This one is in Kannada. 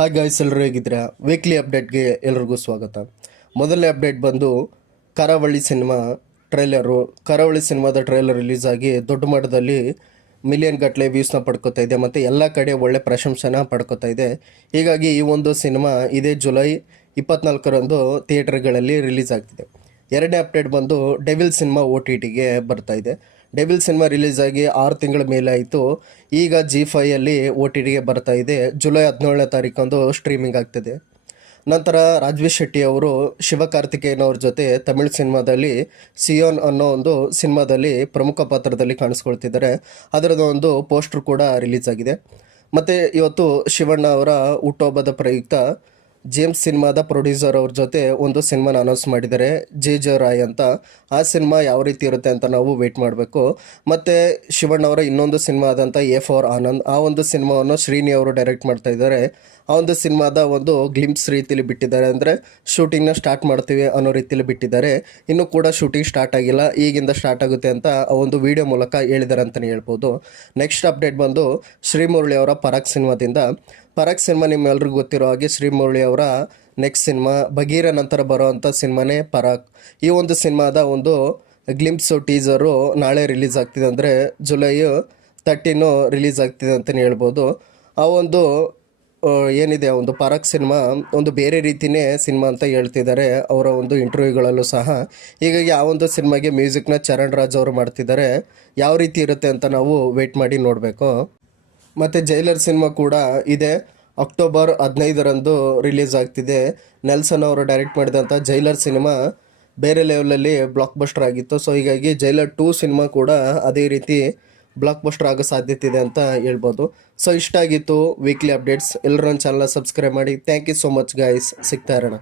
ಹಾಯ್ ಗಾಯ್ಸ್, ಎಲ್ಲರೂ ಹೇಗಿದ್ದೀರಾ? ವೀಕ್ಲಿ ಅಪ್ಡೇಟ್ಗೆ ಎಲ್ರಿಗೂ ಸ್ವಾಗತ. ಮೊದಲನೇ ಅಪ್ಡೇಟ್ ಬಂದು ಕರಾವಳಿ ಸಿನಿಮಾ ಟ್ರೈಲರು. ಕರಾವಳಿ ಸಿನಿಮಾದ ಟ್ರೈಲರ್ ರಿಲೀಸ್ ಆಗಿ ದೊಡ್ಡ ಮಟ್ಟದಲ್ಲಿ ಮಿಲಿಯನ್ ಗಟ್ಟಲೆ ವ್ಯೂಸ್ನ ಪಡ್ಕೋತಾ ಇದೆ ಮತ್ತು ಎಲ್ಲ ಕಡೆ ಒಳ್ಳೆ ಪ್ರಶಂಸೆನ ಪಡ್ಕೋತಾ ಇದೆ. ಹೀಗಾಗಿ ಈ ಒಂದು ಸಿನಿಮಾ ಇದೇ ಜುಲೈ 24ರಂದು ಥಿಯೇಟರ್ಗಳಲ್ಲಿ ರಿಲೀಸ್ ಆಗ್ತಿದೆ. ಎರಡನೇ ಅಪ್ಡೇಟ್ ಬಂದು ಡೆವಿಲ್ ಸಿನಿಮಾ OTTಗೆ ಬರ್ತಾ ಇದೆ. ಡೆವಿಲ್ ಸಿನಿಮಾ ರಿಲೀಸ್ ಆಗಿ 6 ತಿಂಗಳ ಮೇಲೆ ಆಯಿತು. ಈಗ G5ಯಲ್ಲಿ OTTಗೆ ಬರ್ತಾ ಇದೆ. ಜುಲೈ 17ನೇ ತಾರೀಕಂದು ಸ್ಟ್ರೀಮಿಂಗ್ ಆಗ್ತದೆ. ನಂತರ ರಾಜ್ವೀರ್ ಶೆಟ್ಟಿ ಅವರು ಶಿವಕಾರ್ತಿಕೇಯನ್ ಅವ್ರ ಜೊತೆ ತಮಿಳ್ ಸಿನಿಮಾದಲ್ಲಿ ಸಿಯೋನ್ ಅನ್ನೋ ಒಂದು ಸಿನಿಮಾದಲ್ಲಿ ಪ್ರಮುಖ ಪಾತ್ರದಲ್ಲಿ ಕಾಣಿಸ್ಕೊಳ್ತಿದ್ದಾರೆ. ಅದರದ್ದು ಒಂದು ಪೋಸ್ಟರ್ ಕೂಡ ರಿಲೀಸ್ ಆಗಿದೆ. ಮತ್ತು ಇವತ್ತು ಶಿವಣ್ಣ ಅವರ ಹುಟ್ಟುಹಬ್ಬದ ಪ್ರಯುಕ್ತ ಜೇಮ್ಸ್ ಸಿನಿಮಾದ ಪ್ರೊಡ್ಯೂಸರ್ ಅವ್ರ ಜೊತೆ ಒಂದು ಸಿನಿಮಾನ ಅನೌನ್ಸ್ ಮಾಡಿದ್ದಾರೆ, ಜೆ ರಾಯ್ ಅಂತ. ಆ ಸಿನಿಮಾ ಯಾವ ರೀತಿ ಇರುತ್ತೆ ಅಂತ ನಾವು ವೆಯ್ಟ್ ಮಾಡಬೇಕು. ಮತ್ತು ಶಿವಣ್ಣ ಅವರ ಇನ್ನೊಂದು ಸಿನಿಮಾ ಆದಂಥ A for ಆನಂದ್, ಆ ಒಂದು ಸಿನಿಮಾವನ್ನು ಶ್ರೀನಿ ಅವರು ಡೈರೆಕ್ಟ್ ಮಾಡ್ತಾ ಇದ್ದಾರೆ. ಆ ಒಂದು ಸಿನಿಮಾದ ಒಂದು ಗ್ಲಿಂಪ್ಸ್ ರೀತಿಯಲ್ಲಿ ಬಿಟ್ಟಿದ್ದಾರೆ, ಅಂದರೆ ಶೂಟಿಂಗ್ನ ಸ್ಟಾರ್ಟ್ ಮಾಡ್ತೀವಿ ಅನ್ನೋ ರೀತಿಯಲ್ಲಿ ಬಿಟ್ಟಿದ್ದಾರೆ. ಇನ್ನೂ ಕೂಡ ಶೂಟಿಂಗ್ ಸ್ಟಾರ್ಟ್ ಆಗಿಲ್ಲ, ಈಗಿಂದ ಸ್ಟಾರ್ಟ್ ಆಗುತ್ತೆ ಅಂತ ಆ ಒಂದು ವಿಡಿಯೋ ಮೂಲಕ ಹೇಳಿದ್ದಾರೆ ಅಂತಲೇ ಹೇಳ್ಬೋದು. ನೆಕ್ಸ್ಟ್ ಅಪ್ಡೇಟ್ ಬಂದು ಶ್ರೀಮುರಳಿ ಅವರ ಪರಾಗ್ ಸಿನಿಮಾದಿಂದ. ಪರಾಗ್ ಸಿನಿಮಾ ನಿಮ್ಮೆಲ್ರಿಗೂ ಗೊತ್ತಿರೋ ಹಾಗೆ ಶ್ರೀಮುರಳಿ ಅವರ ನೆಕ್ಸ್ಟ್ ಸಿನಿಮಾ ಬಗೀರ ನಂತರ ಬರೋವಂಥ ಸಿನಿಮಾನೇ ಪರಾಗ್. ಈ ಒಂದು ಸಿನಿಮಾದ ಒಂದು ಗ್ಲಿಂಪ್ಸು ಟೀಸರು ನಾಳೆ ರಿಲೀಸ್ ಆಗ್ತಿದೆ, ಅಂದರೆ ಜುಲೈ 13 ರಿಲೀಸ್ ಆಗ್ತಿದೆ ಅಂತಲೇ ಹೇಳ್ಬೋದು. ಆ ಒಂದು ಏನಿದೆ ಒಂದು ಪರಾಗ್ ಸಿನಿಮಾ ಒಂದು ಬೇರೆ ರೀತಿಯೇ ಸಿನಿಮಾ ಅಂತ ಹೇಳ್ತಿದ್ದಾರೆ ಅವರ ಒಂದು ಇಂಟರ್ವ್ಯೂಗಳಲ್ಲೂ ಸಹ. ಹೀಗಾಗಿ ಆ ಒಂದು ಸಿನಿಮಾಗೆ ಮ್ಯೂಸಿಕ್ನ ಚರಣ್ ರಾಜ್ ಅವರು ಮಾಡ್ತಿದ್ದಾರೆ. ಯಾವ ರೀತಿ ಇರುತ್ತೆ ಅಂತ ನಾವು ವೆಯ್ಟ್ ಮಾಡಿ ನೋಡಬೇಕು. ಮತ್ತು ಜೈಲರ್ ಸಿನಿಮಾ ಕೂಡ ಇದೆ, ಅಕ್ಟೋಬರ್ 15ರಂದು ರಿಲೀಸ್ ಆಗ್ತಿದೆ. ನೆಲ್ಸನ್ ಅವರು ಡೈರೆಕ್ಟ್ ಮಾಡಿದಂಥ ಜೈಲರ್ ಸಿನಿಮಾ ಬೇರೆ ಲೆವೆಲಲ್ಲಿ ಬ್ಲಾಕ್ ಬಸ್ಟರ್ ಆಗಿತ್ತು. ಸೊ ಹೀಗಾಗಿ ಜೈಲರ್ 2 ಸಿನಿಮಾ ಕೂಡ ಅದೇ ರೀತಿ ಬ್ಲಾಕ್ ಬಸ್ಟರ್ ಆಗೋ ಸಾಧ್ಯತೆ ಇದೆ ಅಂತ ಹೇಳ್ಬೋದು. ಸೊ ಇಷ್ಟ ಆಗಿತ್ತು ವೀಕ್ಲಿ ಅಪ್ಡೇಟ್ಸ್. ಎಲ್ಲರೂ ನನ್ನ ಚಾನಲ್ನ ಸಬ್ಸ್ಕ್ರೈಬ್ ಮಾಡಿ. Thank you so much guys. ಸಿಗ್ತಾ ಇರೋಣ.